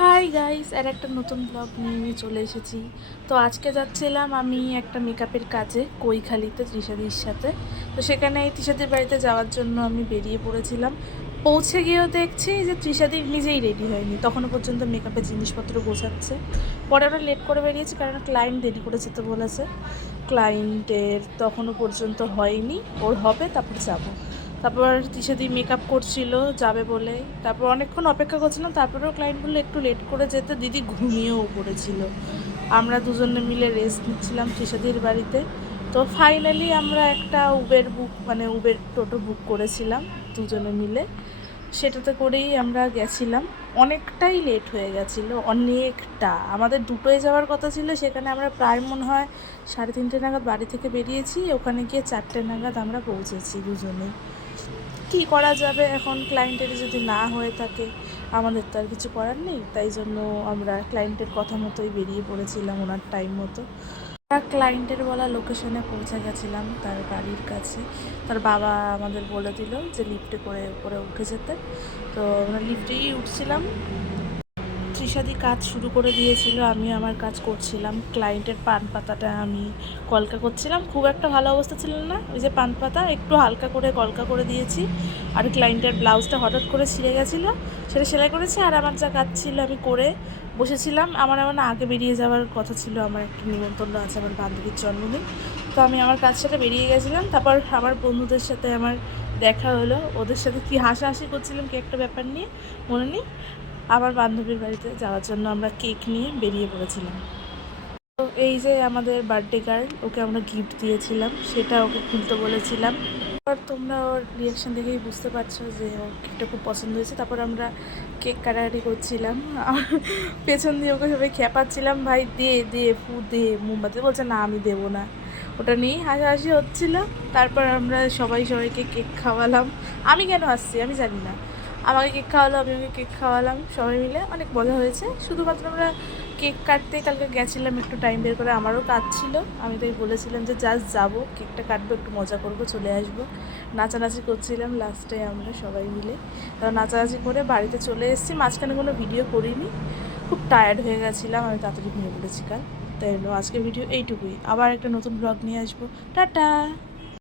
Hi guys, আর একটা নতুন blog নিয়ে আমি চলে এসেছি। তো আজকে যাচ্ছিলাম আমি একটা মেকআপের কাজে কৈখালিতে তৃষাদির সাথে। তো সেখানে এই তৃষাদির বাড়িতে যাওয়ার জন্য আমি বেরিয়ে পড়েছিলাম। পৌঁছে গিয়েও দেখছি যে তৃষাদির নিজেই রেডি হয়নি, তখনও পর্যন্ত মেকআপের জিনিসপত্র গোছাচ্ছে। পরে আমরা লেট করে বেরিয়েছি কারণ ক্লায়েন্ট দেরি করে যেতে বলেছে। ক্লায়েন্টের তখনও পর্যন্ত হয়নি, ওর হবে তারপর যাবো। তারপর তৃষাদি মেকআপ করছিল যাবে বলে, তারপর অনেকক্ষণ অপেক্ষা করছিলাম। তারপরেও ক্লায়েন্ট বললো একটু লেট করে যেতে, দিদি ঘুমিয়েও পড়েছিল। আমরা দুজনে মিলে রেস্ট নিচ্ছিলাম তৃষাদির বাড়িতে। তো ফাইনালি আমরা একটা উবের টোটো বুক করেছিলাম দুজনে মিলে। সেটাতে করেই আমরা গেছিলাম। অনেকটাই লেট হয়ে গেছিলো, অনেকটা। আমাদের দুটোয় যাওয়ার কথা ছিল, সেখানে আমরা প্রায় মনে হয় 3:30 নাগাদ বাড়ি থেকে বেরিয়েছি, ওখানে গিয়ে 4টে নাগাদ আমরা পৌঁছেছি দুজনেই। কী করা যাবে এখন, ক্লায়েন্টের যদি না হয়ে থাকে আমাদের তো আর কিছু করার নেই। তাই জন্য আমরা ক্লায়েন্টের কথা মতোই বেরিয়ে পড়েছিলাম, ওনার টাইম মতো। আমরা ক্লায়েন্টের বলা লোকেশনে পৌঁছে গেছিলাম, তার বাড়ির কাছে। তার বাবা আমাদের বলে দিল যে লিফটে করে করে উঠে যেতে। তো আমরা লিফটেই উঠছিলাম। তৃষাদি কাজ শুরু করে দিয়েছিল, আমি আমার কাজ করছিলাম। ক্লায়েন্টের পান পাতাটা আমি কলকা করছিলাম, খুব একটা ভালো অবস্থা ছিল না। ওই যে পান পাতা একটু হালকা করে কলকা করে দিয়েছি। আর ক্লায়েন্টের ব্লাউজটা হঠাৎ করে ছিঁড়ে গেছিলো, সেটা সেলাই করেছি। আর আমার যা কাজ ছিল আমি করে বসেছিলাম। আমার না আগে বেরিয়ে যাওয়ার কথা ছিল, আমার একটা নিমন্ত্রণ আছে, আমার বান্ধবীর জন্মদিন। তো আমি আমার কাজ সাথে বেরিয়ে গেছিলাম। তারপর আমার বন্ধুদের সাথে আমার দেখা হলো, ওদের সাথে কী হাসাহাসি করছিলাম কি একটা ব্যাপার নিয়ে, মনে নেই। আমার বান্ধবীর বাড়িতে যাওয়ার জন্য আমরা কেক নিয়ে বেরিয়ে পড়েছিলাম। তো এই যে আমাদের বার্থডে গার্ল, ওকে আমরা গিফট দিয়েছিলাম, সেটা ওকে খুলতে বলেছিলাম। আর তোমরা ওর রিয়াকশান দেখেই বুঝতে পারছো যে ওর কেকটা খুব পছন্দ হয়েছে। তারপর আমরা কেক কাটাকাটি করছিলাম, আর পেছন দিয়ে ওকে সবাই খেপাচ্ছিলাম, ভাই দে দে ফু দে মোমবাতি, বলছে না আমি দেবো না। ওটা নিয়েই হাসাহাসি হচ্ছিল। তারপর আমরা সবাইকে কেক খাওয়ালাম। আমি কেন হাসছি আমি জানি না। আমাকে কেক খাওয়ালো, আমি ওকে কেক খাওয়ালাম, সবাই মিলে অনেক মজা হয়েছে। শুধুমাত্র আমরা কেক কাটতে কালকে গেছিলাম একটু টাইম বের করে, আমারও কাজ ছিল। আমি তাই বলেছিলাম যে জাস্ট যাবো, কেকটা কাটবো, একটু মজা করবো, চলে আসবো। নাচানাচি করছিলাম লাস্টে আমরা সবাই মিলে। তারপর নাচানাচি করে বাড়িতে চলে এসেছি। মাঝখানে কোনো ভিডিও করিনি, খুব টায়ার্ড হয়ে গেছিলাম, আমি তাড়াতাড়ি ঘুমিয়ে পড়েছি কাল। তাই জন্য আজকে ভিডিও এইটুকুই। আবার একটা নতুন ব্লগ নিয়ে আসবো। টাটা।